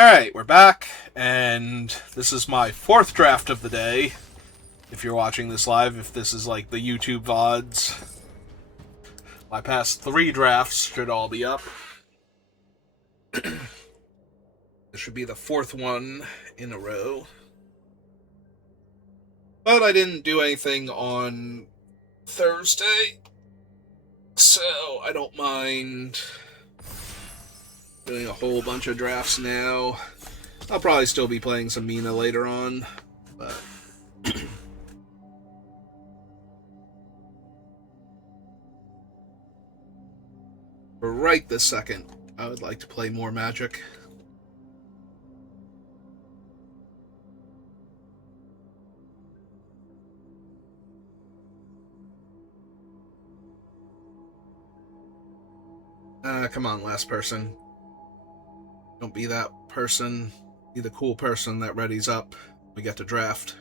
Alright, we're back, and this is my fourth draft of the day. If you're watching this live, if this is like the YouTube VODs, my past three drafts should all be up. This should be the fourth one in a row. But I didn't do anything on Thursday, so I don't mind doing a whole bunch of drafts now. I'll probably still be playing some Mina later on, but for right this second, I would like to play more Magic. Come on, last person. Don't be that person. Be the cool person that readies up. We get to draft.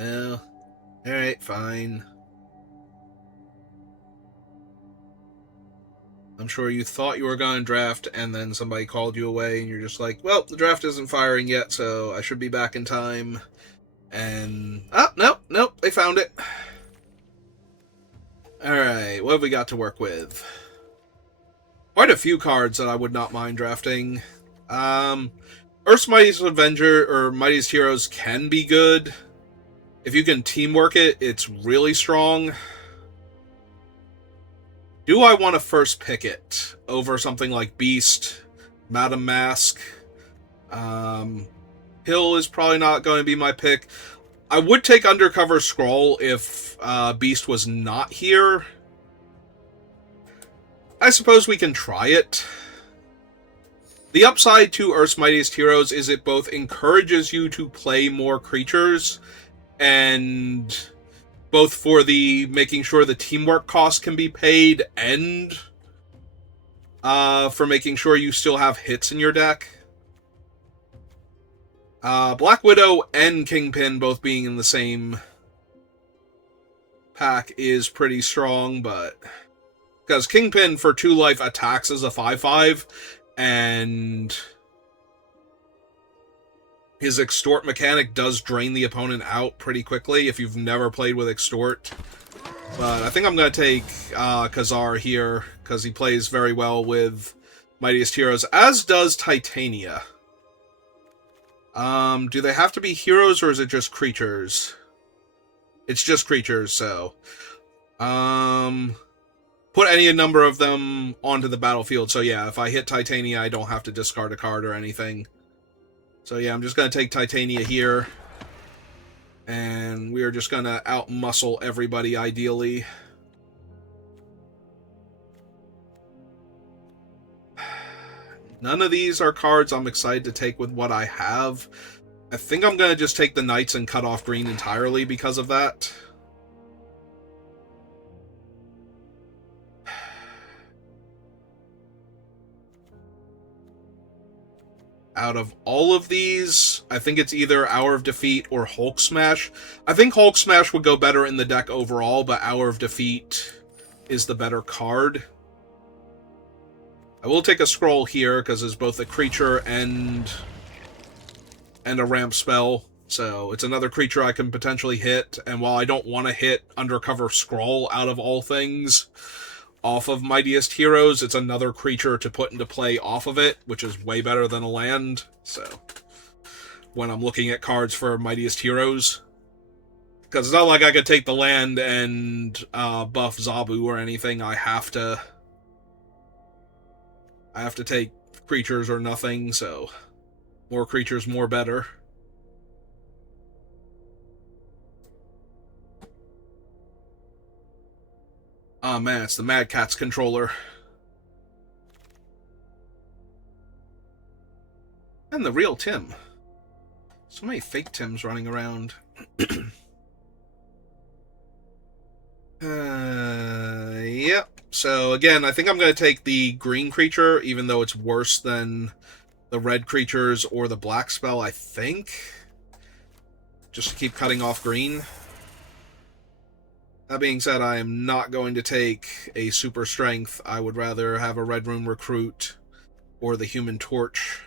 Yeah. Alright, fine. I'm sure you thought you were going to draft, and then somebody called you away, and you're just like, well, the draft isn't firing yet, so I should be back in time. And... nope, they found it. Alright, what have we got to work with? Quite a few cards that I would not mind drafting. Earth's Mightiest Avenger, or Mightiest Heroes, can be good. If you can teamwork it, it's really strong. Do I want to first pick it over something like Beast, Madam Mask? Hill is probably not going to be my pick. I would take Undercover Scroll if Beast was not here. I suppose we can try it. The upside to Earth's Mightiest Heroes is it both encourages you to play more creatures, and both for the making sure the teamwork cost can be paid, and for making sure you still have hits in your deck. Black Widow and Kingpin both being in the same pack is pretty strong, but... because Kingpin for 2 life attacks as a 5/5, and his Extort mechanic does drain the opponent out pretty quickly if you've never played with Extort. But I think I'm going to take Khazar here, because he plays very well with Mightiest Heroes, as does Titania. Do they have to be heroes, or is it just creatures? It's just creatures, so... put any number of them onto the battlefield. So yeah, if I hit Titania, I don't have to discard a card or anything. So yeah, I'm just going to take Titania here. And we are just going to out-muscle everybody, ideally. None of these are cards I'm excited to take with what I have. I think I'm going to just take the Knights and cut off green entirely because of that. Out of all of these, I think it's either Hour of Defeat or Hulk Smash. I think Hulk Smash would go better in the deck overall, but Hour of Defeat is the better card. I will take a Scroll here, because it's both a creature and a ramp spell. So it's another creature I can potentially hit, and while I don't want to hit Undercover Scroll out of all things off of Mightiest Heroes, it's another creature to put into play off of it, which is way better than a land. So when I'm looking at cards for Mightiest Heroes, because it's not like I could take the land and buff Zabu or anything. I have to take creatures or nothing, so more creatures, more better. Oh man, it's the Mad Catz controller. And the real Tim. So many fake Tims running around. Yep. So again, I think I'm going to take the green creature, even though it's worse than the red creatures or the black spell, I think. Just to keep cutting off green. That being said, I am not going to take a super strength. I would rather have a Red Room Recruit or the Human Torch.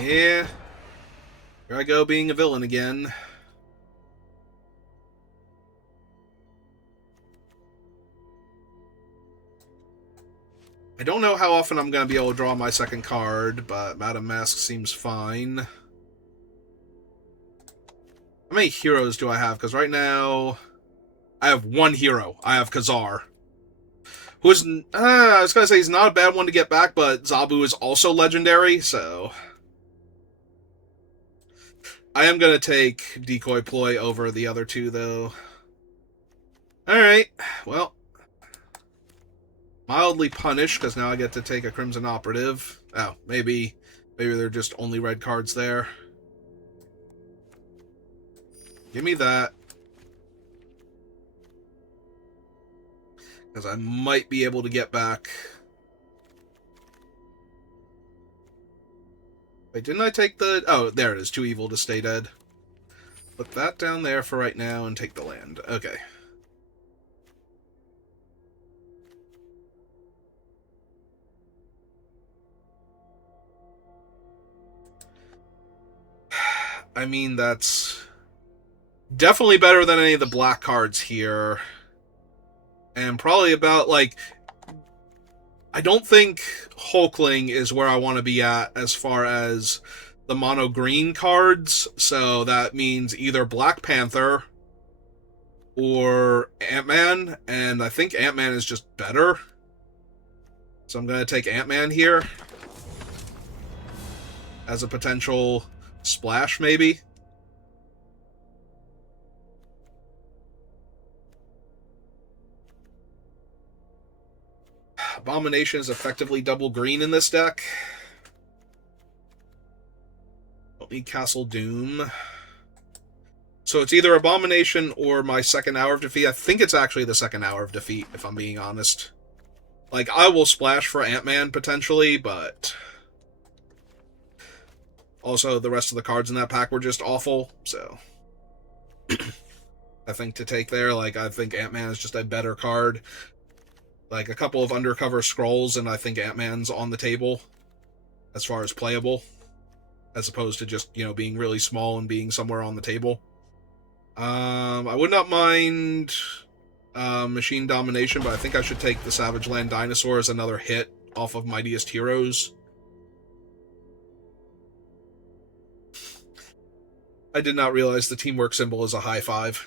Yeah. Here I go being a villain again. I don't know how often I'm going to be able to draw my second card, but Madame Mask seems fine. How many heroes do I have? Because right now, I have one hero. I have Khazar. Who is... I was going to say he's not a bad one to get back, but Zabu is also legendary, so... I am going to take Decoy Ploy over the other two, though. Alright, well... Mildly punished, because now I get to take a Crimson Operative. Oh, maybe they're just only red cards there. Give me that. Because I might be able to get back. Wait, didn't I take the... Oh, there it is. Too evil to stay dead. Put that down there for right now and take the land. Okay. I mean, that's definitely better than any of the black cards here. And probably about, like... I don't think Hulkling is where I want to be at as far as the mono green cards. So that means either Black Panther or Ant-Man. And I think Ant-Man is just better. So I'm going to take Ant-Man here as a potential splash, maybe. Abomination is effectively double green in this deck. Don't need Castle Doom. So it's either Abomination or my second Hour of Defeat. I think it's actually the second Hour of Defeat, if I'm being honest. Like, I will splash for Ant-Man, potentially, but... Also, the rest of the cards in that pack were just awful, so... I think to take there, like, I think Ant-Man is just a better card. Like, a couple of undercover scrolls, and I think Ant-Man's on the table as far as playable, as opposed to just, you know, being really small and being somewhere on the table. I would not mind Machine Domination, but I think I should take the Savage Land Dinosaur as another hit off of Mightiest Heroes. I did not realize the teamwork symbol is a high five.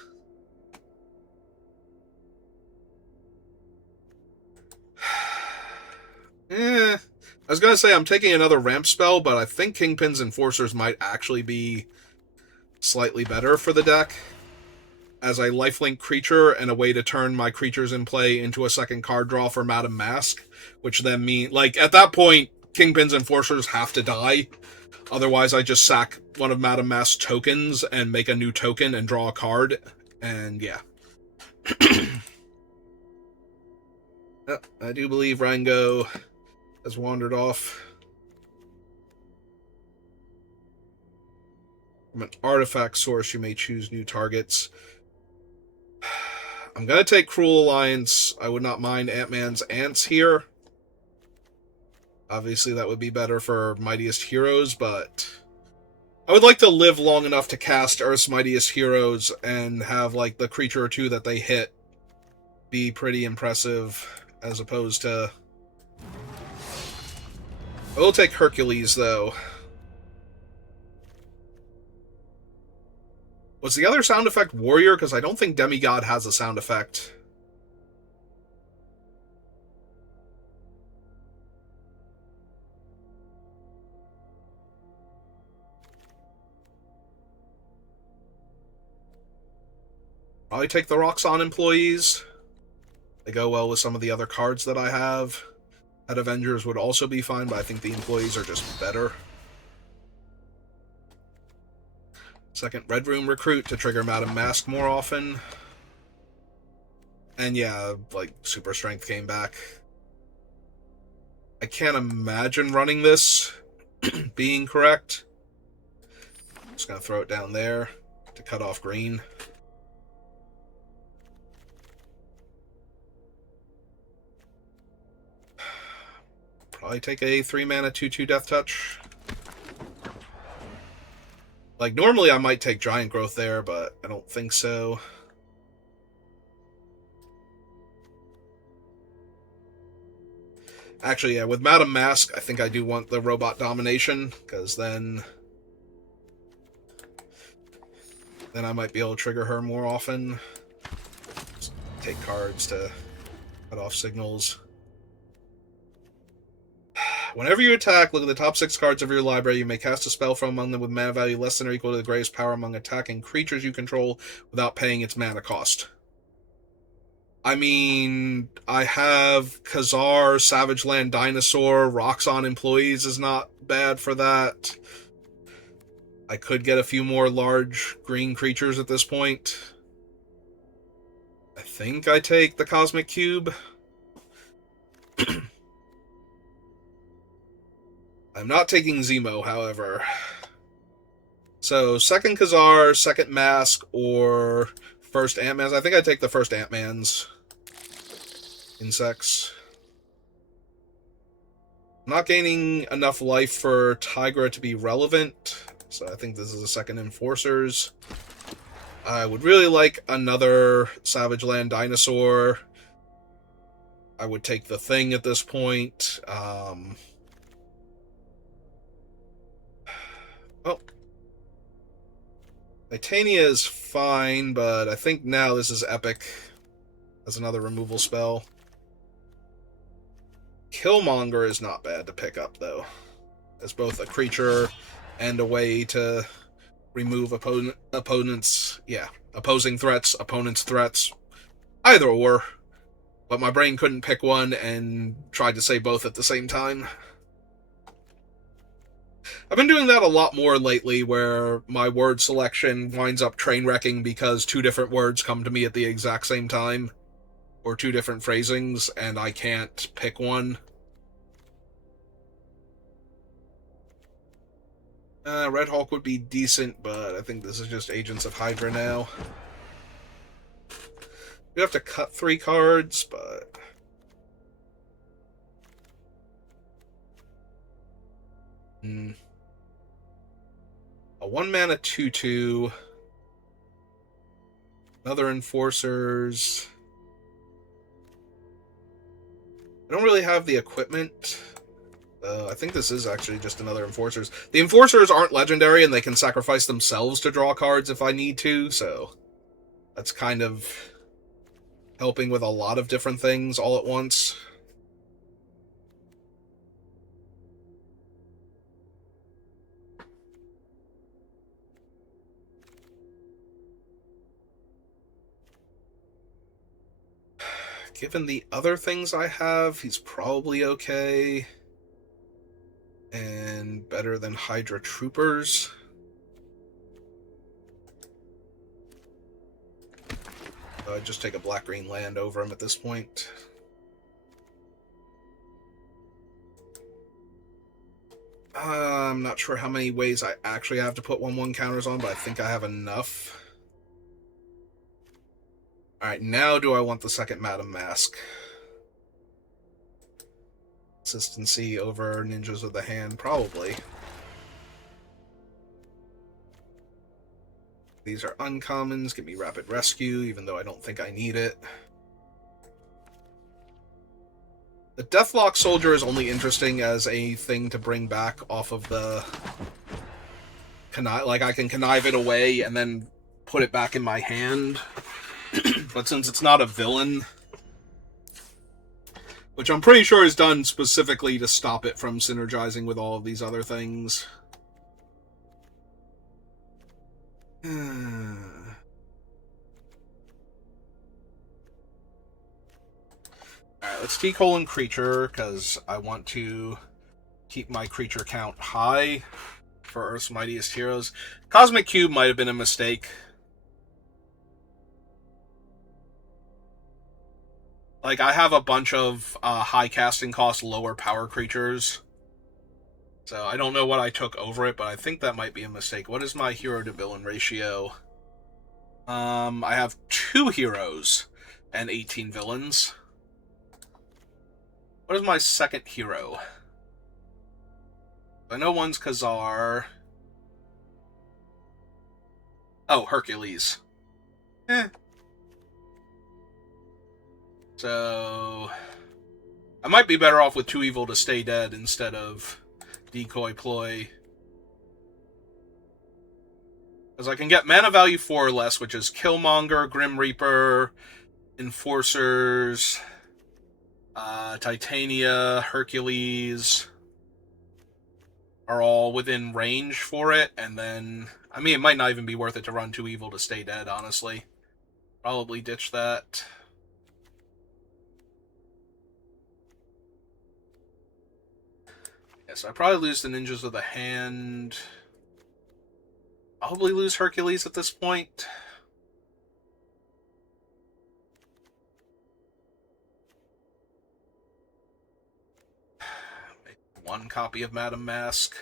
I was going to say I'm taking another ramp spell, but I think Kingpin's Enforcers might actually be slightly better for the deck as a lifelink creature and a way to turn my creatures in play into a second card draw for Madame Mask, which then mean, like, at that point, Kingpin's Enforcers have to die. Otherwise, I just sack one of Madame Mask's tokens and make a new token and draw a card, and yeah. I do believe Rango has wandered off. From an artifact source, you may choose new targets. I'm going to take Cruel Alliance. I would not mind Ant-Man's Ants here. Obviously, that would be better for Mightiest Heroes, but I would like to live long enough to cast Earth's Mightiest Heroes and have, like, the creature or two that they hit be pretty impressive, as opposed to... I will take Hercules, though. Was the other sound effect Warrior? Because I don't think Demigod has a sound effect. Probably take the Roxxon employees. They go well with some of the other cards that I have. That Avengers would also be fine, but I think the employees are just better. Second Red Room Recruit to trigger Madame Mask more often. And yeah, like, Super Strength came back. I can't imagine running this being correct. Just going to throw it down there to cut off green. Probably take a 3-mana 2/2 Death Touch. Like, normally I might take Giant Growth there, but I don't think so. Actually, yeah, with Madam Mask, I think I do want the Robot Domination, because then I might be able to trigger her more often. Just take cards to cut off signals. Whenever you attack, look at the top 6 cards of your library. You may cast a spell from among them with mana value less than or equal to the greatest power among attacking creatures you control without paying its mana cost. I mean, I have Khazar, Savage Land Dinosaur, Roxxon Employees is not bad for that. I could get a few more large green creatures at this point. I think I take the Cosmic Cube. I'm not taking Zemo, however. So, second Khazar, second Mask, or first Ant-Man's. I think I take the first Ant-Man's. Insects. I'm not gaining enough life for Tigra to be relevant, so I think this is a second Enforcers. I would really like another Savage Land Dinosaur. I would take the Thing at this point. Well, Titania is fine, but I think now this is Epic as another removal spell. Killmonger is not bad to pick up, though, as both a creature and a way to remove opponents' opposing threats, opponents' threats, either or. But my brain couldn't pick one and tried to say both at the same time. I've been doing that a lot more lately, where my word selection winds up train wrecking because 2 different words come to me at the exact same time, or 2 different phrasings, and I can't pick one. Red Hulk would be decent, but I think this is just Agents of Hydra now. We have to cut 3 cards, but a 1-mana 2/2. Another Enforcers. I don't really have the equipment. I think this is actually just another Enforcers. The Enforcers aren't legendary, and they can sacrifice themselves to draw cards if I need to, so that's kind of helping with a lot of different things all at once. Given the other things I have, he's probably okay. And better than Hydra Troopers. So I'd just take a black-green land over him at this point. I'm not sure how many ways I actually have to put 1/1 counters on, but I think I have enough. Alright, now do I want the second Madam Mask? Consistency over Ninjas of the Hand, probably. These are uncommons, give me Rapid Rescue, even though I don't think I need it. The Deathlock Soldier is only interesting as a thing to bring back off of the... Like, I can connive it away and then put it back in my hand. But since it's not a villain, which I'm pretty sure is done specifically to stop it from synergizing with all of these other things. Alright, let's T-colon creature, because I want to keep my creature count high for Earth's Mightiest Heroes. Cosmic Cube might have been a mistake. Like, I have a bunch of high casting cost, lower power creatures. So I don't know what I took over it, but I think that might be a mistake. What is my hero to villain ratio? I have 2 heroes and 18 villains. What is my second hero? I know one's Khazar. Oh, Hercules. So I might be better off with 2 evil to stay dead instead of decoy ploy. Because I can get mana value 4 or less, which is Killmonger, Grim Reaper, Enforcers, Titania, Hercules are all within range for it, and then, I mean, it might not even be worth it to run 2 evil to stay dead, honestly. Probably ditch that. Yeah, so I probably lose the Ninjas of the Hand. Probably lose Hercules at this point. Maybe 1 copy of Madame Mask.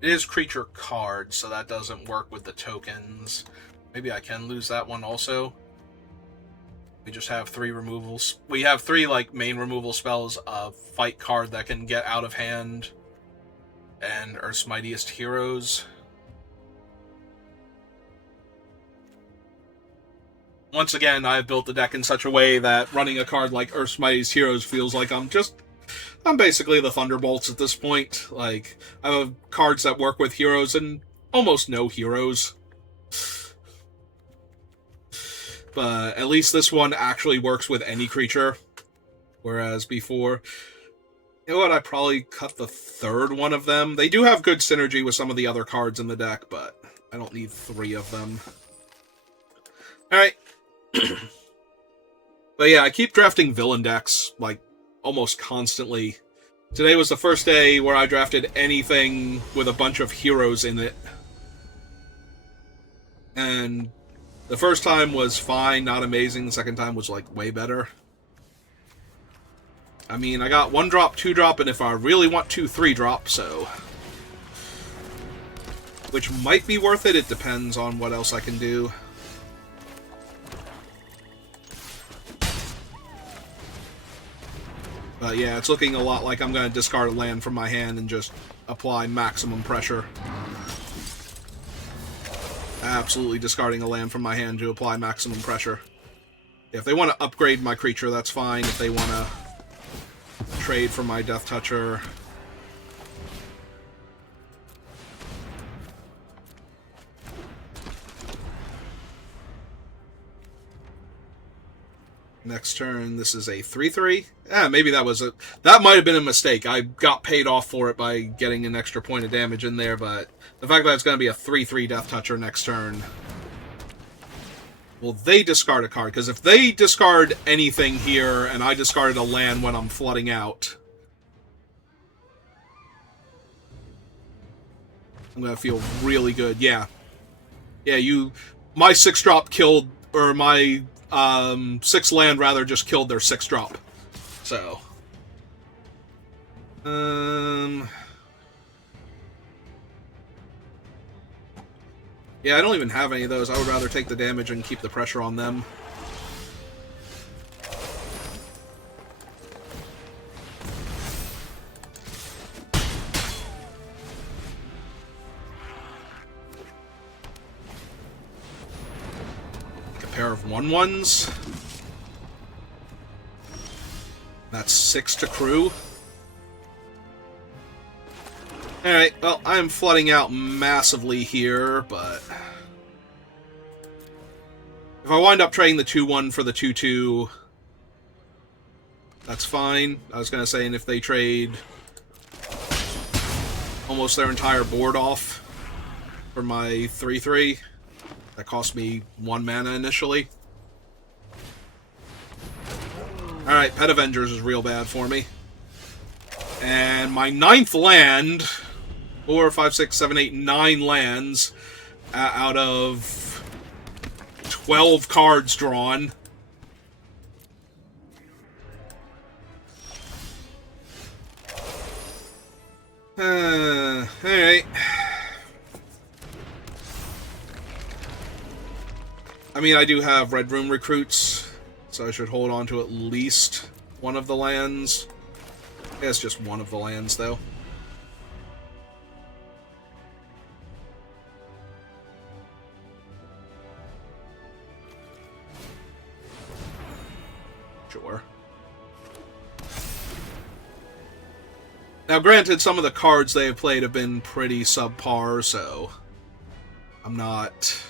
It is creature cards, so that doesn't work with the tokens. Maybe I can lose that one also. We just have 3 removals. We have 3 like main removal spells, a fight card that can get out of hand, and Earth's Mightiest Heroes. Once again, I've built the deck in such a way that running a card like Earth's Mightiest Heroes feels like I'm basically the Thunderbolts at this point. Like, I have cards that work with heroes and almost no heroes. But at least this one actually works with any creature. Whereas before, you know what, I probably cut the 3rd one of them. They do have good synergy with some of the other cards in the deck, but I don't need 3 of them. Alright. But yeah, I keep drafting villain decks, like, almost constantly. Today was the first day where I drafted anything with a bunch of heroes in it. And the first time was fine, not amazing. The second time was, like, way better. I mean, I got 1 drop, 2 drop, and if I really want to, 3 drop, so... Which might be worth it, it depends on what else I can do. But yeah, it's looking a lot like I'm going to discard a land from my hand and just apply maximum pressure. Absolutely discarding a land from my hand to apply maximum pressure. If they want to upgrade my creature, that's fine. If they want to trade for my Death Toucher... Next turn, this is a 3/3. Maybe that was that might have been a mistake. I got paid off for it by getting an extra point of damage in there, but the fact that it's going to be a 3/3 Death Toucher next turn. Will they discard a card? Because if they discard anything here, and I discarded a land when I'm flooding out, I'm going to feel really good. Yeah. Yeah, my 6-drop killed, or my 6 land rather just killed their 6-drop. So. Yeah, I don't even have any of those. I would rather take the damage and keep the pressure on them. Pair of 1/1s. That's 6 to crew. Alright, well, I'm flooding out massively here, but... If I wind up trading the 2/1 for the 2/2, that's fine. I was going to say, and if they trade almost their entire board off for my 3/3, That cost me 1 mana initially. Alright, Pet Avengers is real bad for me. And my 9th land, 4, 5, 6, 7, 8, 9 lands out of 12 cards drawn. Alright. I mean, I do have Red Room recruits, so I should hold on to at least one of the lands. I guess just one of the lands, though. Sure. Now, granted, some of the cards they have played have been pretty subpar, so I'm not...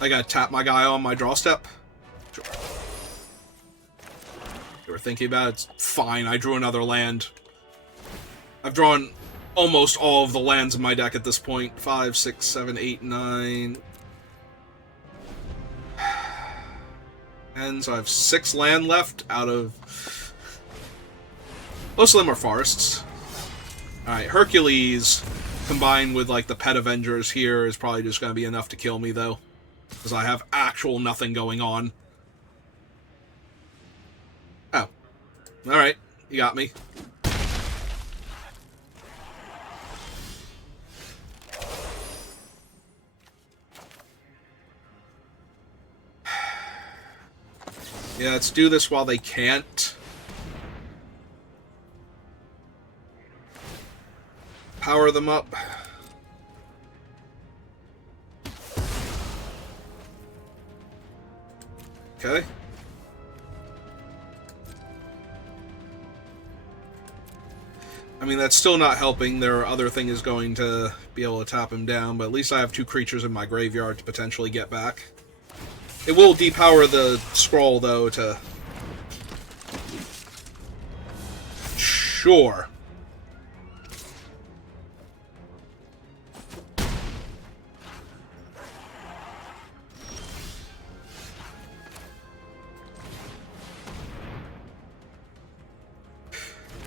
I gotta tap my guy on my draw step? Sure. You were thinking about it? It's fine, I drew another land. I've drawn almost all of the lands in my deck at this point. 5, 6, 7, 8, 9... And so I have 6 land left out of... Most of them are forests. Alright, Hercules, combined with, like, the Pet Avengers here, is probably just going to be enough to kill me, though. Because I have actual nothing going on. Oh. Alright, you got me. Yeah, let's do this while they can't. Power them up. Okay. I mean, that's still not helping. Their other thing is going to be able to tap him down, but at least I have 2 creatures in my graveyard to potentially get back. It will depower the scroll, though, to... Sure.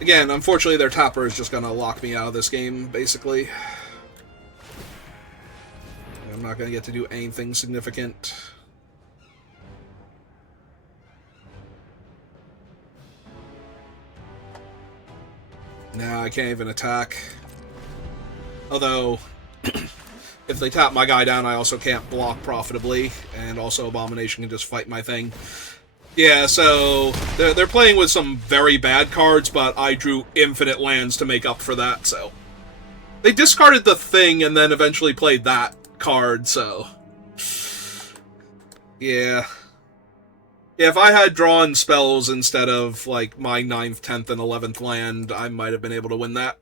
Again, unfortunately, their tapper is just going to lock me out of this game, basically. I'm not going to get to do anything significant. Nah, I can't even attack. Although, if they tap my guy down, I also can't block profitably, and also Abomination can just fight my thing. Yeah, so they're playing with some very bad cards, but I drew infinite lands to make up for that, so... They discarded the thing and then eventually played that card, so... Yeah. Yeah, if I had drawn spells instead of, like, my 9th, 10th, and 11th land, I might have been able to win that.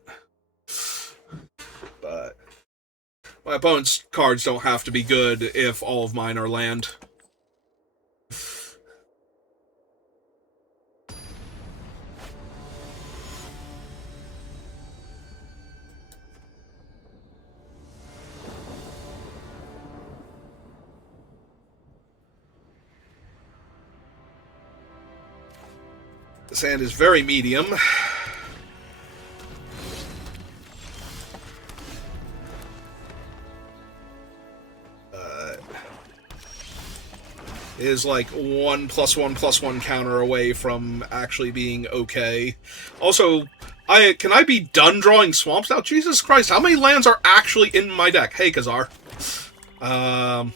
But... my opponent's cards don't have to be good if all of mine are land. This hand is very medium. It is like 1+1/+1 counter away from actually being okay. Also, can I be done drawing swamps now? Jesus Christ, how many lands are actually in my deck? Hey, Khazar. I'm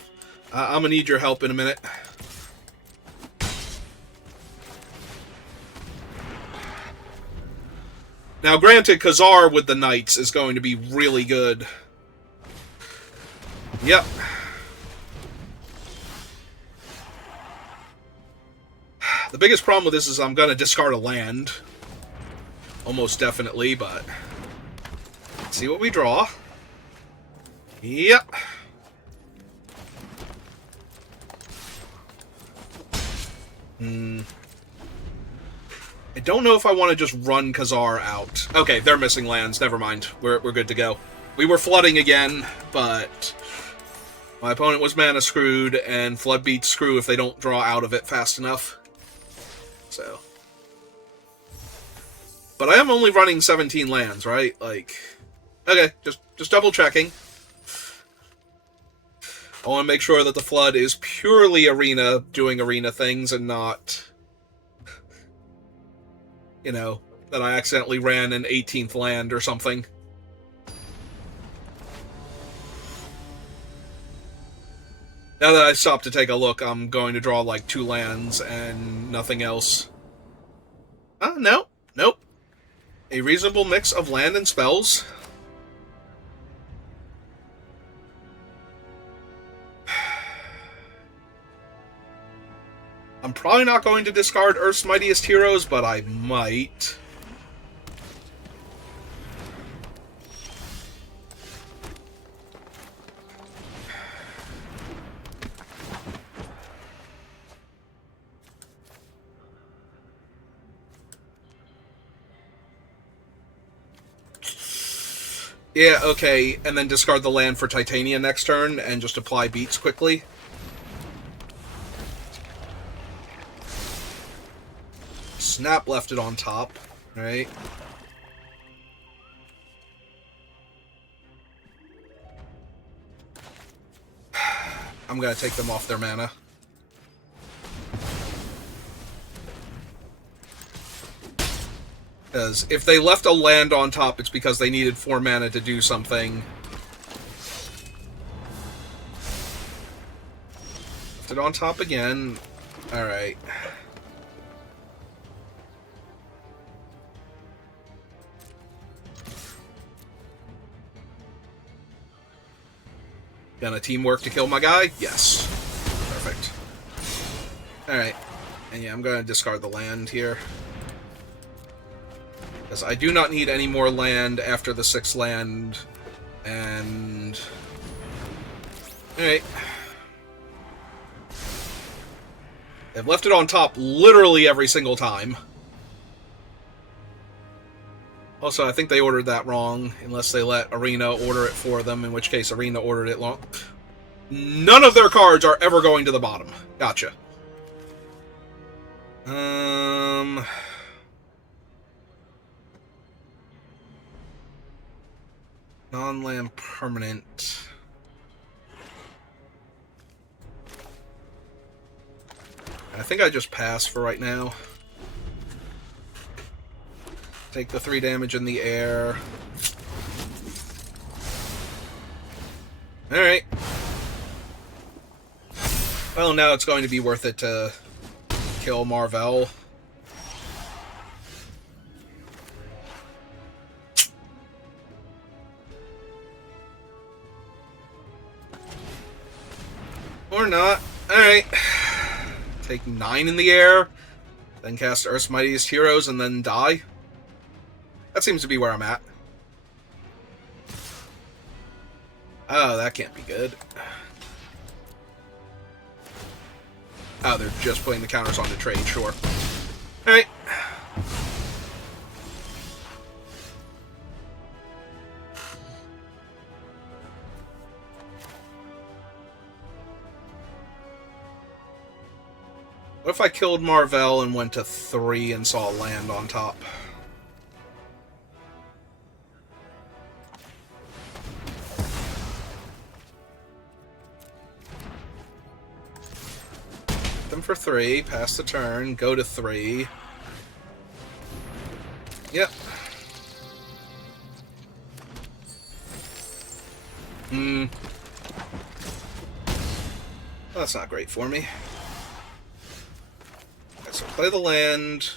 gonna need your help in a minute. Now, granted, Khazar with the Knights is going to be really good. Yep. The biggest problem with this is I'm going to discard a land. Almost definitely, but... let's see what we draw. Yep. I don't know if I want to just run Khazar out. Okay, they're missing lands. Never mind. We're good to go. We were flooding again, but my opponent was mana screwed, and flood beats screw if they don't draw out of it fast enough. So, but I am only running 17 lands, right? Like, okay, just double checking. I want to make sure that the flood is purely arena, doing arena things, and not, you know, that I accidentally ran an 18th land or something. Now that I stopped to take a look, I'm going to draw like 2 lands and nothing else. No, nope. A reasonable mix of land and spells. I'm probably not going to discard Earth's Mightiest Heroes, but I might. Yeah, okay, and then discard the land for Titania next turn and just apply beats quickly. Snap left it on top, right? I'm gonna take them off their mana. Because if they left a land on top, it's because they needed 4 mana to do something. Left it on top again. Alright. Gonna teamwork to kill my guy? Yes. Perfect. Alright. And yeah, I'm gonna discard the land here. Because I do not need any more land after the 6th land. And... Alright. They've left it on top literally every single time. Also, I think they ordered that wrong, unless they let Arena order it for them, in which case Arena ordered it long. None of their cards are ever going to the bottom. Gotcha. Non-land permanent. I think I just pass for right now. Take the 3 damage in the air. Alright. Well, now it's going to be worth it to kill Marvel. Or not. Alright. Take 9 in the air, then cast Earth's Mightiest Heroes, and then die. That seems to be where I'm at. Oh, that can't be good. Oh, they're just putting the counters onto trade, sure. Alright. What if I killed Marvel and went to 3 and saw land on top? Them for 3, pass the turn, go to 3. Yep. Well, that's not great for me. So play the land,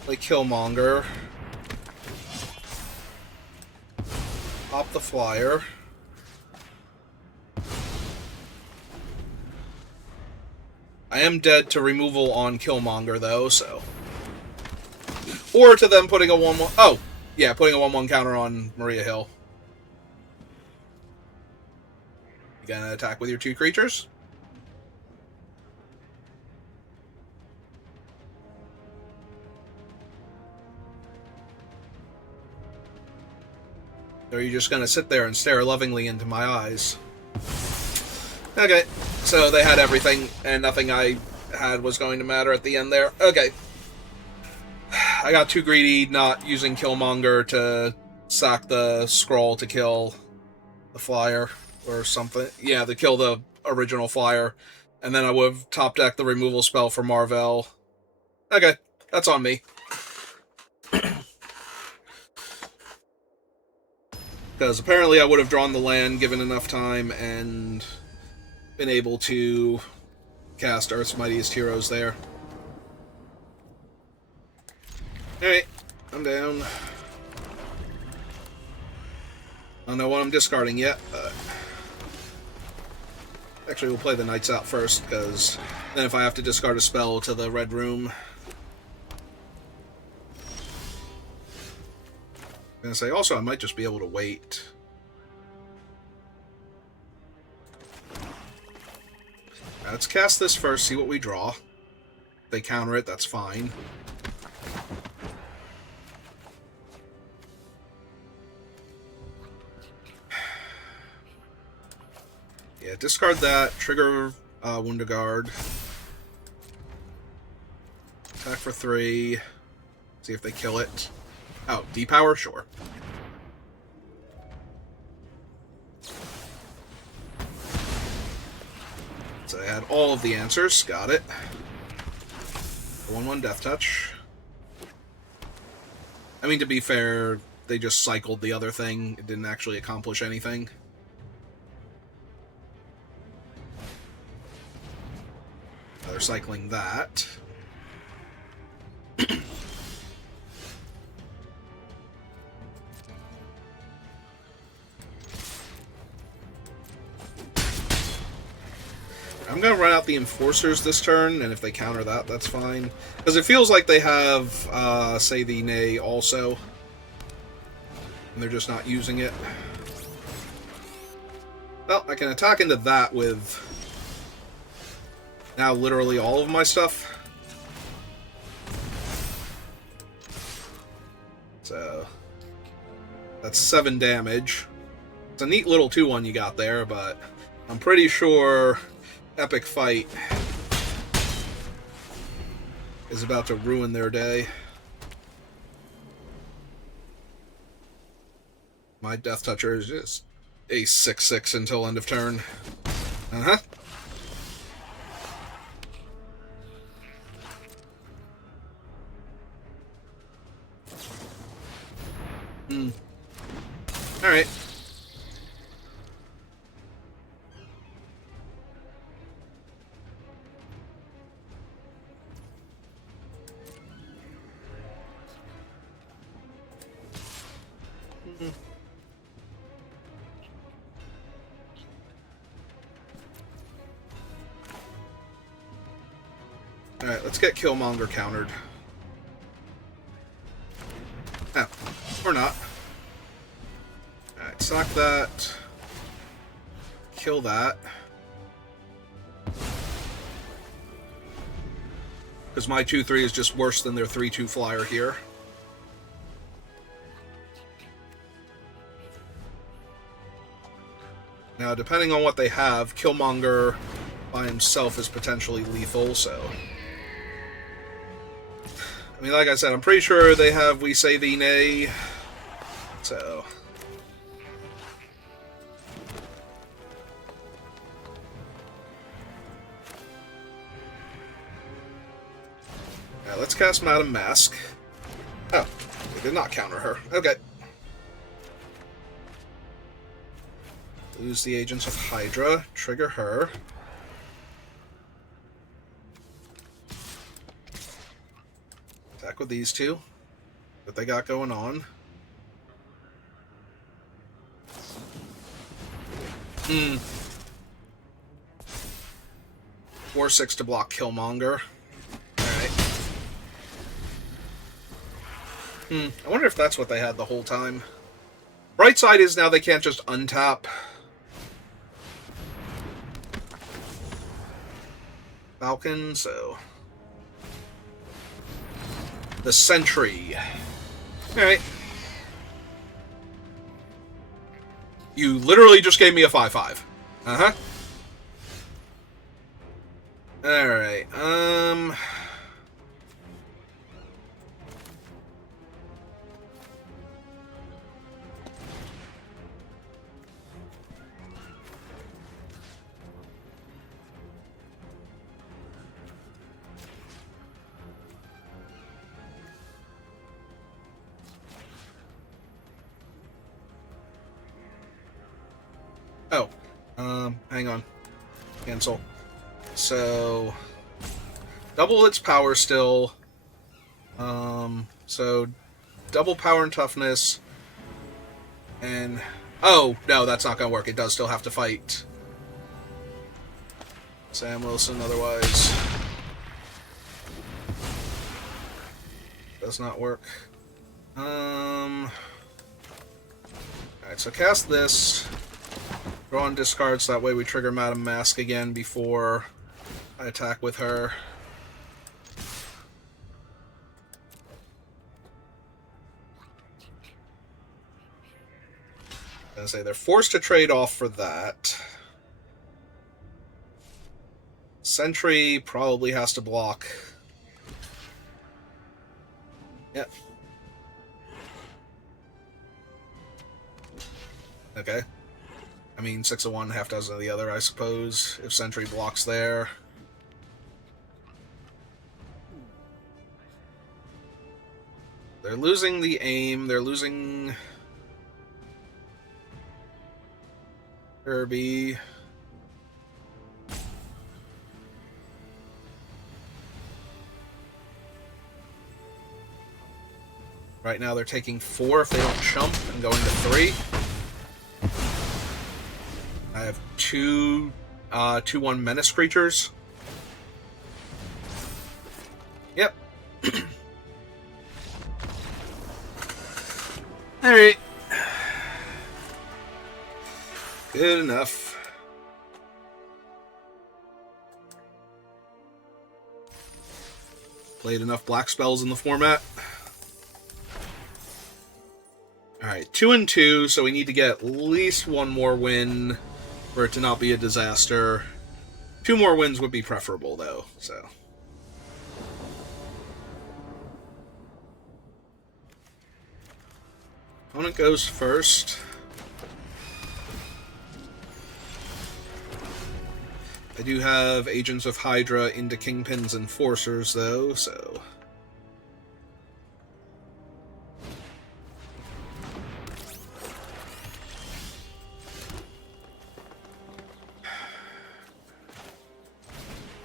play Killmonger, pop the flyer. I am dead to removal on Killmonger, though, so... Or to them putting a 1-1... Oh! Yeah, putting a 1-1 counter on Maria Hill. You gonna attack with your 2 creatures? Or are you just going to sit there and stare lovingly into my eyes? Okay, so they had everything, and nothing I had was going to matter at the end there. Okay. I got too greedy not using Killmonger to sack the scroll to kill the flyer or something. Yeah, to kill the original flyer. And then I would have top-decked the removal spell for Marvel. Okay, that's on me. Because apparently I would have drawn the land given enough time and been able to cast Earth's Mightiest Heroes there. Alright, I'm down. I don't know what I'm discarding yet, but... Actually, we'll play the Knights out first, because then if I have to discard a spell to the Red Room... I'm going to say, also, I might just be able to wait. Let's cast this first, see what we draw. If they counter it, that's fine. Yeah, discard that, trigger Wounded Guard. Attack for 3. See if they kill it. Oh, depower? Sure. So I had all of the answers. Got it. 1/1 Death Touch. I mean, to be fair, they just cycled the other thing. It didn't actually accomplish anything. They're cycling that. I'm going to run out the Enforcers this turn, and if they counter that, that's fine. Because it feels like they have, say, the Nay also. And they're just not using it. Well, I can attack into that with now literally all of my stuff. So that's 7 damage. It's a neat little 2-1 you got there, but I'm pretty sure Epic Fight is about to ruin their day. My Death Toucher is just a 6/6 until end of turn. Uh-huh. Alright. Alright, let's get Killmonger countered. Oh, or not. Alright, sock that. Kill that. Because my 2/3 is just worse than their 3/2 flyer here. Now, depending on what they have, Killmonger by himself is potentially lethal, so... I mean, like I said, I'm pretty sure they have We Say Thee Nay, so... Yeah, let's cast Madam Mask. Oh, they did not counter her. Okay. Lose the Agents of Hydra, trigger her. Attack with these two that they got going on. 4/6 to block Killmonger. Alright. I wonder if that's what they had the whole time. Bright side is now they can't just untap Falcon, so... The Sentry. Alright. You literally just gave me a 5/5. Uh-huh. Alright, oh. Hang on. Cancel. So... double its power still. So... double power and toughness. And... oh, no, that's not gonna work. It does still have to fight Sam Wilson, otherwise... does not work. Alright, so cast this. Draw and discard, so that way we trigger Madame Mask again before I attack with her. I say they're forced to trade off for that. Sentry probably has to block. Yep. Okay. I mean, 6 of one, half dozen of the other, I suppose, if Sentry blocks there. They're losing the aim, they're losing... Kirby. Right now they're taking 4 if they don't chump and going to 3. I have 2/1 menace creatures. Yep. Alright. Good enough. Played enough black spells in the format. Alright, 2 and 2, so we need to get at least 1 more win for it to not be a disaster. 2 more wins would be preferable, though, so... Opponent goes first. I do have Agents of Hydra into Kingpin's Enforcers, though, so...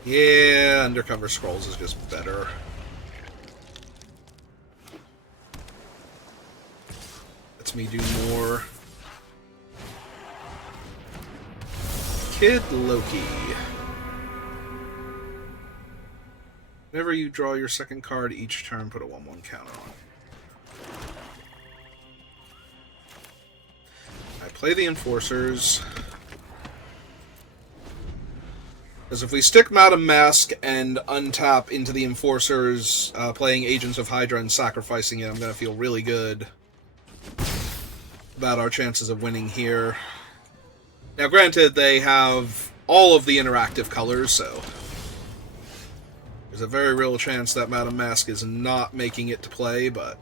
yeah, Undercover Scrolls is just better. Lets me do more. Kid Loki. Whenever you draw your second card each turn, put a 1/1 counter on. I play the Enforcers. Because if we stick Madame Mask and untap into the Enforcers, playing Agents of Hydra and sacrificing it, I'm going to feel really good about our chances of winning here. Now, granted, they have all of the interactive colors, so there's a very real chance that Madame Mask is not making it to play, but...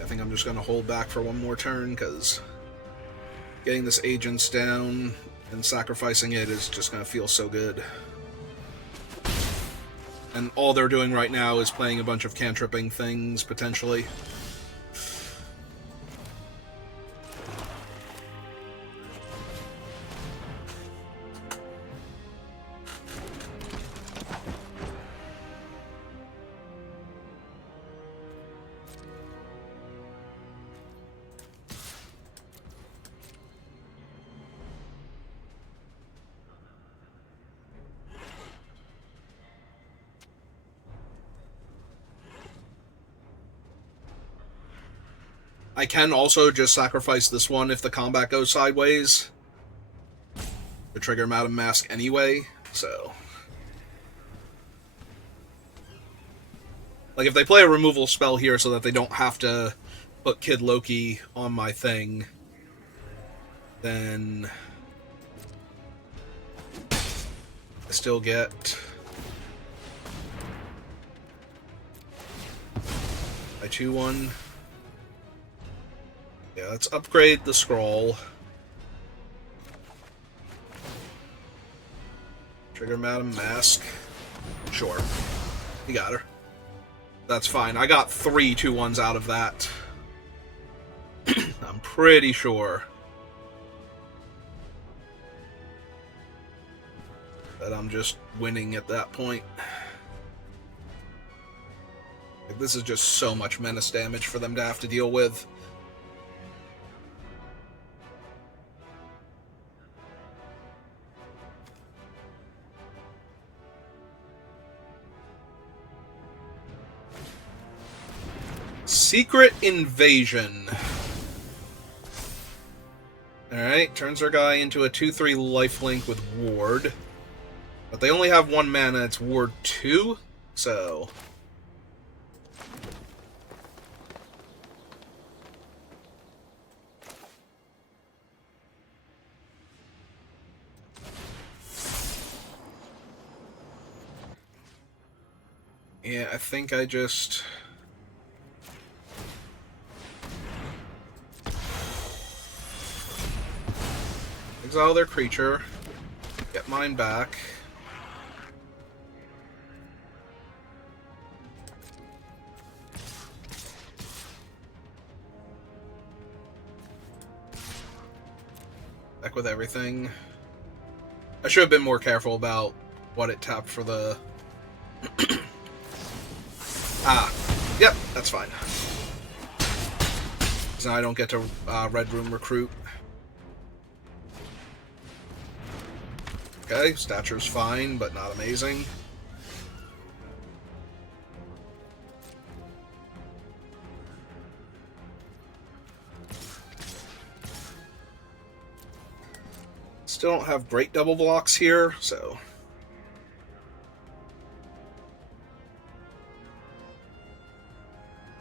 I think I'm just going to hold back for 1 more turn, because getting this Agents down and sacrificing it is just going to feel so good. And all they're doing right now is playing a bunch of cantripping things, potentially. I can also just sacrifice this one if the combat goes sideways. trigger Madam Mask anyway, so... Like, if they play a removal spell here so that they don't have to put Kid Loki on my thing, then I still get my 2-1. Yeah, let's upgrade the scroll. Trigger Madam Mask. Sure. You got her. That's fine. I got 3 2-1s out of that. I'm pretty sure that I'm just winning at that point. Like, this is just so much menace damage for them to have to deal with. Secret Invasion. Alright, turns our guy into a 2/3 lifelink with Ward. But they only have 1 mana, it's Ward 2, so... Yeah, I think I just... exile their creature, get mine back. Back with everything. I should have been more careful about what it tapped for the... Yep, that's fine. So now I don't get to Red Room Recruit. Okay, stature's fine, but not amazing. Still don't have great double blocks here, so...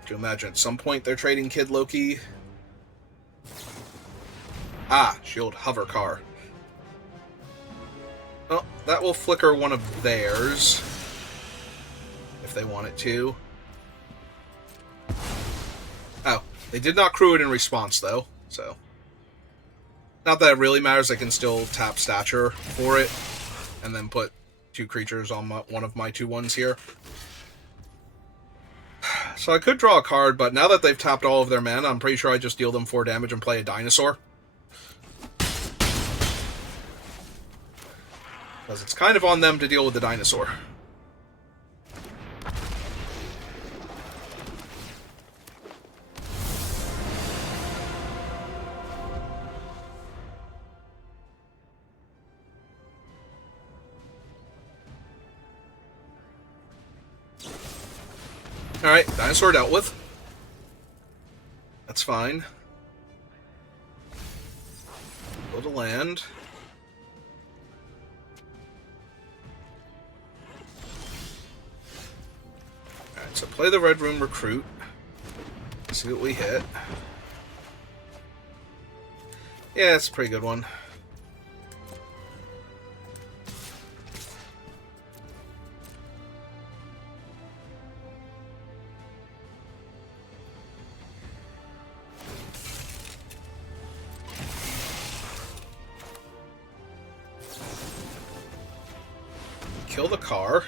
To imagine at some point they're trading Kid Loki. Shield Hover Car. Well, that will flicker one of theirs. If they want it to. Oh, they did not crew it in response, though, so... Not that it really matters, I can still tap Stature for it, and then put 2 creatures on one of my 2/1s here. So I could draw a card, but now that they've tapped all of their mana, I'm pretty sure I just deal them 4 damage and play a dinosaur. Because it's kind of on them to deal with the dinosaur. Alright, dinosaur dealt with. That's fine. Go to land. Alright, so play the Red Room Recruit. See what we hit. Yeah, it's a pretty good one. Kill the car.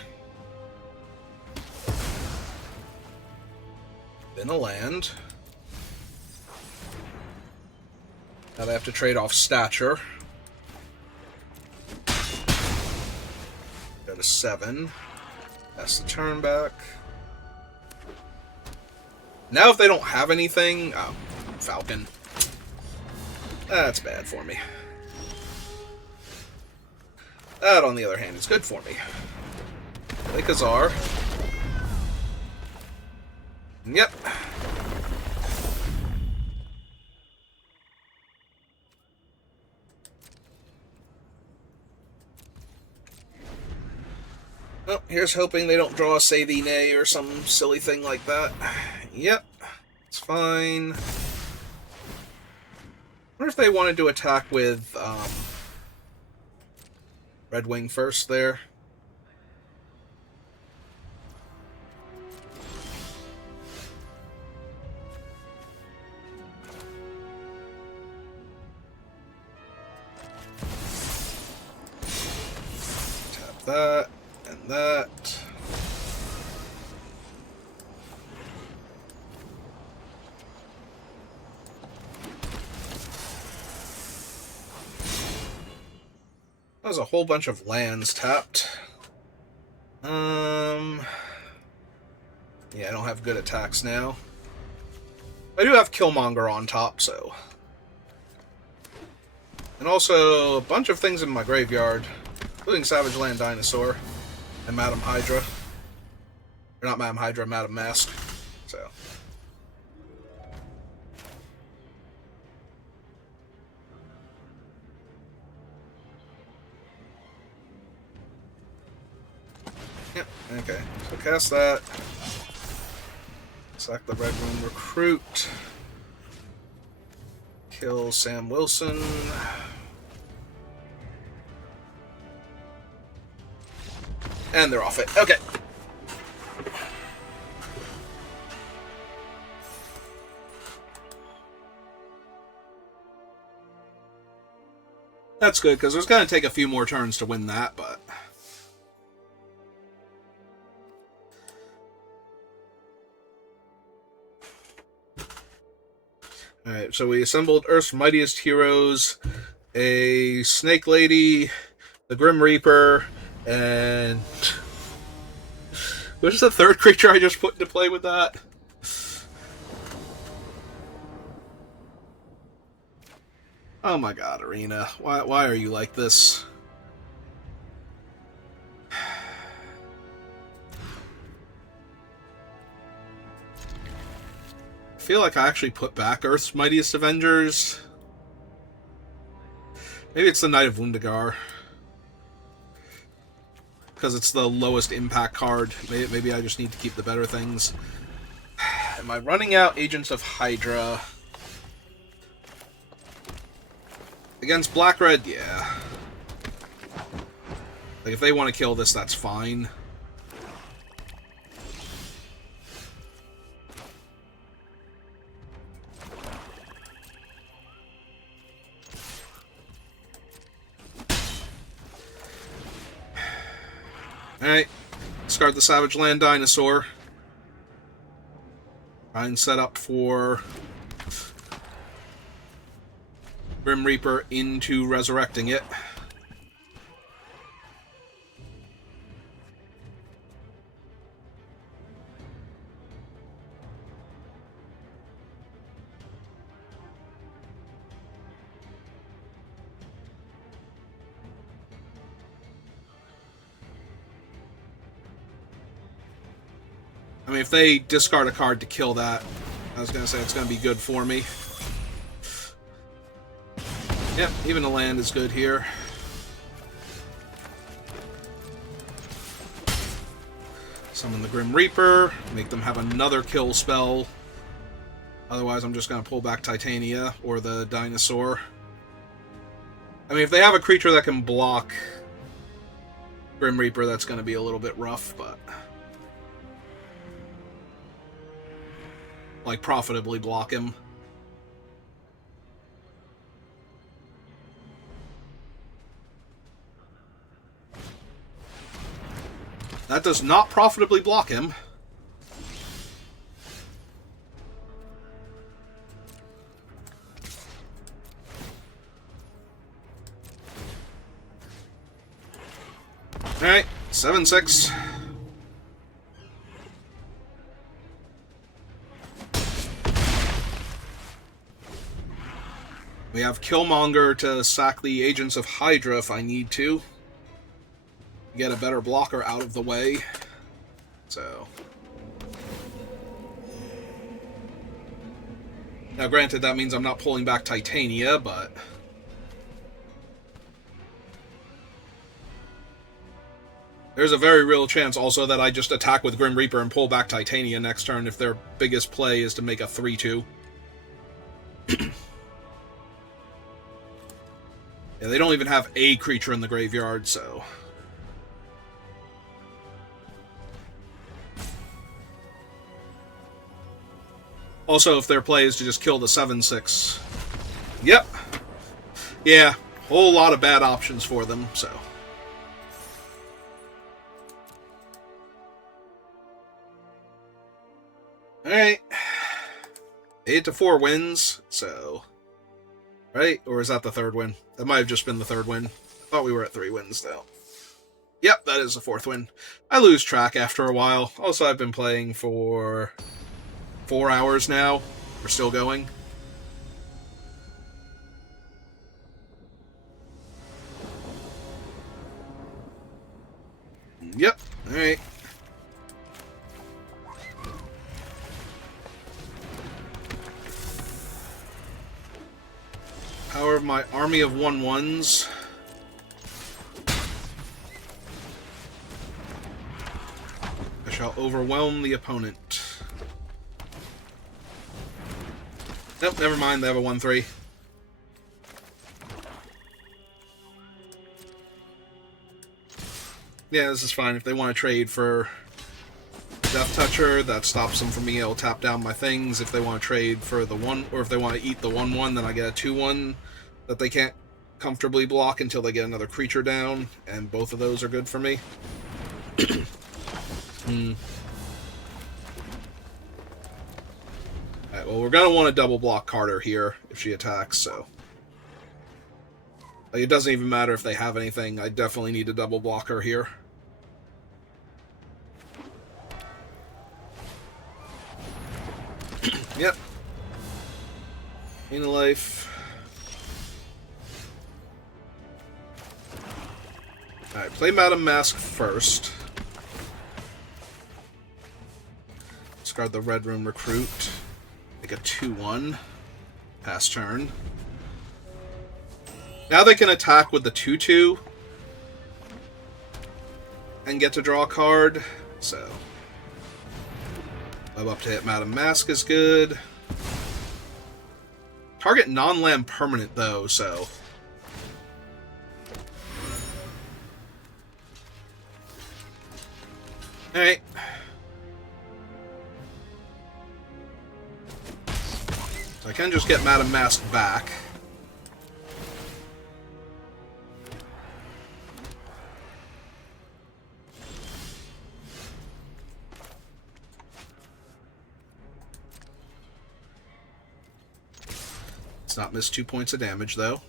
Then a land. Now they have to trade off Stature. Go to 7. That's the turn back. Now if they don't have anything... Oh, Falcon. That's bad for me. That, on the other hand, is good for me. Play Khazar. Yep. Here's hoping they don't draw a Say Thee Nay or some silly thing like that. Yep, it's fine. I wonder if they wanted to attack with Red Wing first there. Tap that and that. That was a whole bunch of lands tapped. Yeah, I don't have good attacks now. I do have Killmonger on top, so. And also a bunch of things in my graveyard, including Savage Land Dinosaur and Madam Hydra. Or not Madam Hydra, Madam Mask. So. Yep, okay. So cast that. Sack the Red Room Recruit. Kill Sam Wilson. And they're off it. Okay. That's good, because it was going to take a few more turns to win that, but... Alright, so we assembled Earth's Mightiest Heroes, a Snake Lady, the Grim Reaper, and... What is the third creature I just put into play with that? Oh my god, Arena. Why are you like this? I feel like I actually put back Earth's Mightiest Avengers. Maybe it's the Knight of Wundagar. Because it's the lowest impact card. Maybe I just need to keep the better things. Am I running out Agents of Hydra? Against Black-Red, yeah. Like, if they want to kill this, that's fine. Alright, discard the Savage Land Dinosaur. Try and set up for Grim Reaper into resurrecting it. I mean, if they discard a card to kill that, I was going to say it's going to be good for me. Yep, even a land is good here. Summon the Grim Reaper, make them have another kill spell. Otherwise, I'm just going to pull back Titania or the Dinosaur. I mean, if they have a creature that can block Grim Reaper, that's going to be a little bit rough, but... like, profitably block him. That does not profitably block him. Alright, 7-6. We have Killmonger to sack the Agents of Hydra if I need to. Get a better blocker out of the way. So. Now granted, that means I'm not pulling back Titania, but... There's a very real chance also that I just attack with Grim Reaper and pull back Titania next turn if their biggest play is to make a 3-2. Yeah, they don't even have a creature in the graveyard, so... Also, if their play is to just kill the 7/6... Yep. Yeah, whole lot of bad options for them, so... Alright. 8-4 wins, so... Right? Or is that the third win? That might have just been the third win. I thought we were at 3 wins, though. Yep, that is the 4th win. I lose track after a while. Also, I've been playing for 4 hours now. We're still going. Yep, alright. Power of my army of 1/1s. I shall overwhelm the opponent. Nope, never mind, they have a 1/3. Yeah, this is fine. If they want to trade for Death Toucher, that stops them from being able to tap down my things. If they want to trade for the 1, or if they want to eat the 1/1, then I get a 2/1 that they can't comfortably block until they get another creature down, and both of those are good for me. Alright, well, we're going to want to double block Carter here if she attacks, so... Like, it doesn't even matter if they have anything. I definitely need to double block her here. Yep. In life. Alright, play Madam Mask first. Discard the Red Room Recruit. Make a 2/1. Pass turn. Now they can attack with the 2/2. And get to draw a card. So... Web up to hit Madam Mask is good. Target non-land permanent, though, so... Alright. So I can just get Madam Mask back. Let's not miss 2 points of damage, though.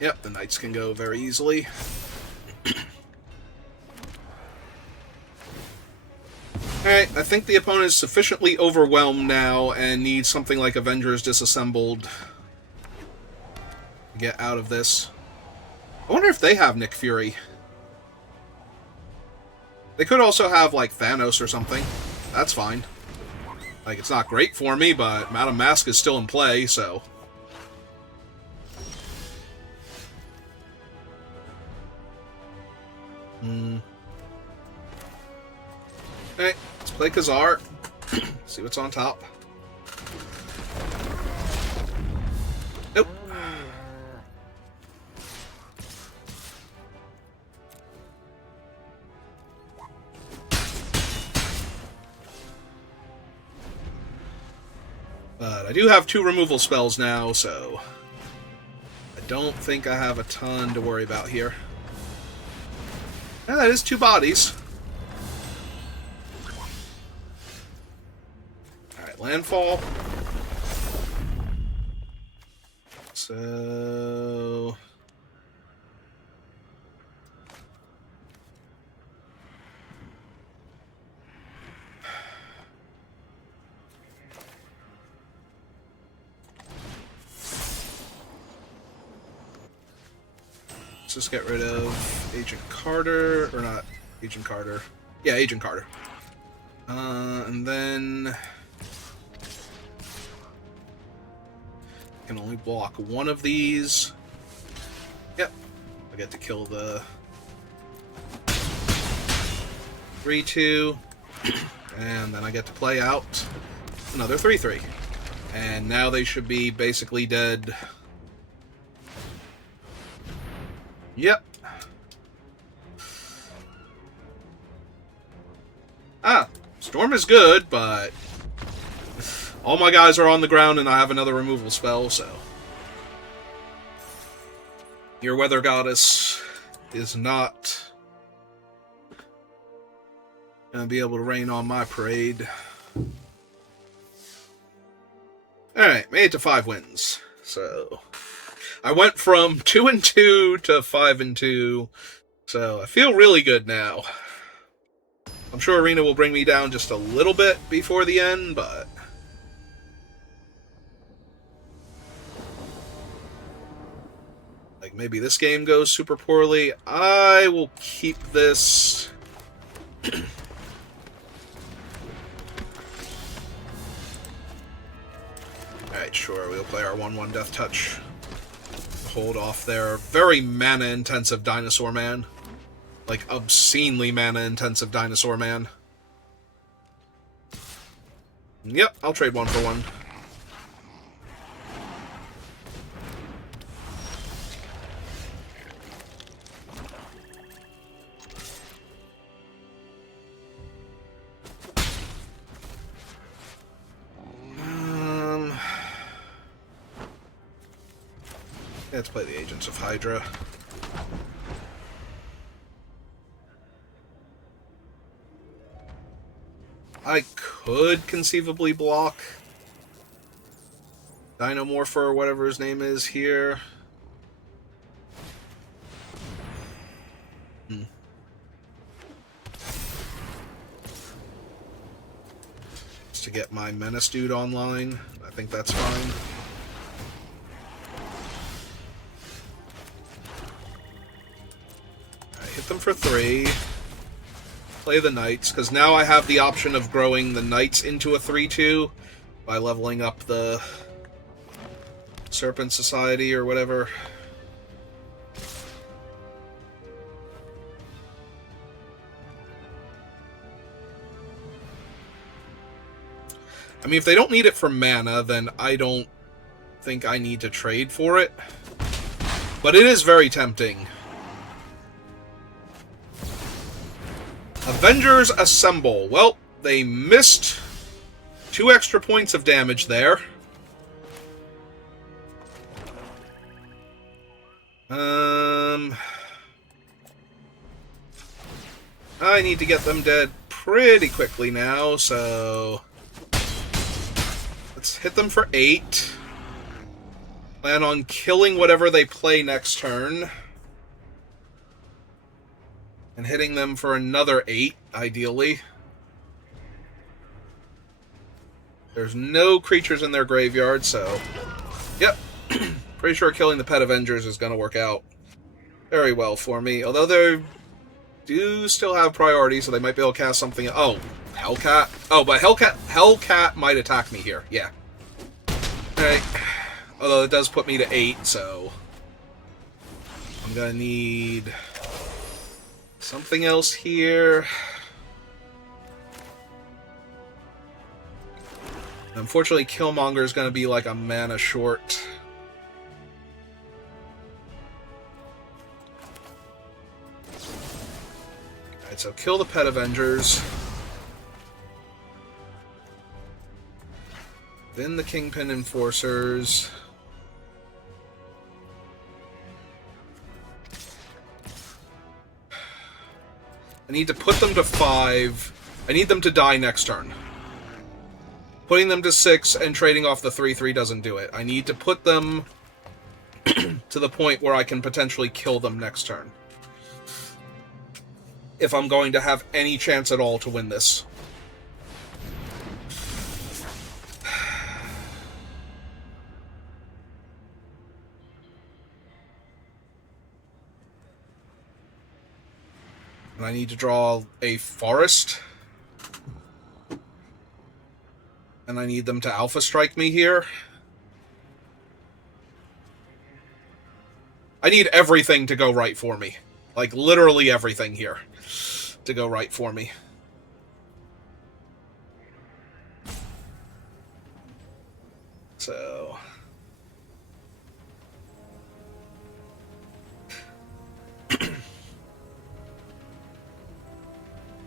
Yep, the knights can go very easily. Alright, I think the opponent is sufficiently overwhelmed now and needs something like Avengers Disassembled to get out of this. I wonder if they have Nick Fury. They could also have, like, Thanos or something. That's fine. Like, it's not great for me, but Madam Mask is still in play, so... Alright, let's play Khazar. See what's on top. Nope. But I do have 2 removal spells now, so... I don't think I have a ton to worry about here. Yeah, that is 2 bodies. Alright, landfall. So... let's just get rid of Agent Carter, or not Agent Carter. Yeah, Agent Carter. And then I can only block one of these. Yep, I get to kill the 3/2, and then I get to play out another 3/3. And now they should be basically dead. Yep. Storm is good, but all my guys are on the ground and I have another removal spell, so your Weather Goddess is not gonna be able to rain on my parade. Alright, made it to 5 wins. So I went from 2-2 to 5-2, so I feel really good now. I'm sure Arena will bring me down just a little bit before the end, but like maybe this game goes super poorly. I will keep this. Alright, sure, we'll play our 1/1 Death Touch. Hold off their very mana-intensive Dinosaur Man. Like, obscenely mana-intensive Dinosaur Man. Yep, I'll trade 1 for 1. Let's play the Agents of Hydra. I could conceivably block Dinomorpher, or whatever his name is here. Just to get my Menace dude online. I think that's fine. Hit them for 3. Play the Knights, because now I have the option of growing the Knights into a 3/2 by leveling up the Serpent Society or whatever. I mean, if they don't need it for mana, then I don't think I need to trade for it. But it is very tempting. Avengers Assemble. Well, they missed 2 extra points of damage there. I need to get them dead pretty quickly now, so let's hit them for 8. Plan on killing whatever they play next turn. And hitting them for another 8, ideally. There's no creatures in their graveyard, so yep. Pretty sure killing the Pet Avengers is going to work out very well for me. Although they do still have priority, so they might be able to cast something. Oh, Hellcat. Oh, but Hellcat might attack me here. Yeah. Alright. Although it does put me to 8, so I'm going to need something else here. Unfortunately, Killmonger is going to be like a mana short. Alright, so kill the Pet Avengers. Then the Kingpin Enforcers. I need to put them to 5. I need them to die next turn. Putting them to 6 and trading off the 3/3 doesn't do it. I need to put them to the point where I can potentially kill them next turn. If I'm going to have any chance at all to win this. And I need to draw a forest. And I need them to Alpha Strike me here. I need everything to go right for me. Like, literally everything here to go right for me. So...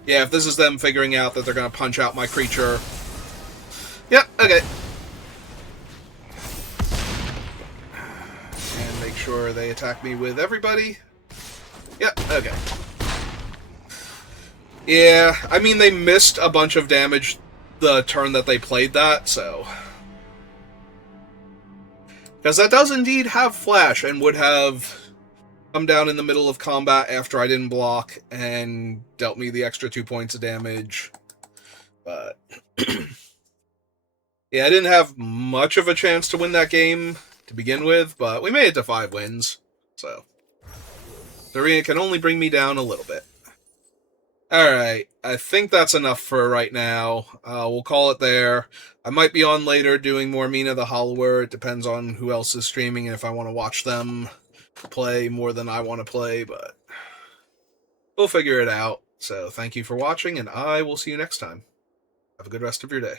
yeah, if this is them figuring out that they're going to punch out my creature... yep, okay. And make sure they attack me with everybody. Yep, okay. Yeah, I mean, they missed a bunch of damage the turn that they played that, so... because that does indeed have flash, and would have come down in the middle of combat after I didn't block, and dealt me the extra 2 points of damage. But... yeah, I didn't have much of a chance to win that game to begin with, but we made it to 5 wins, so... Serena can only bring me down a little bit. Alright, I think that's enough for right now. We'll call it there. I might be on later doing more Mina the Hollower. It depends on who else is streaming and if I want to watch them play more than I want to play, but we'll figure it out. So thank you for watching, and I will see you next time. Have a good rest of your day.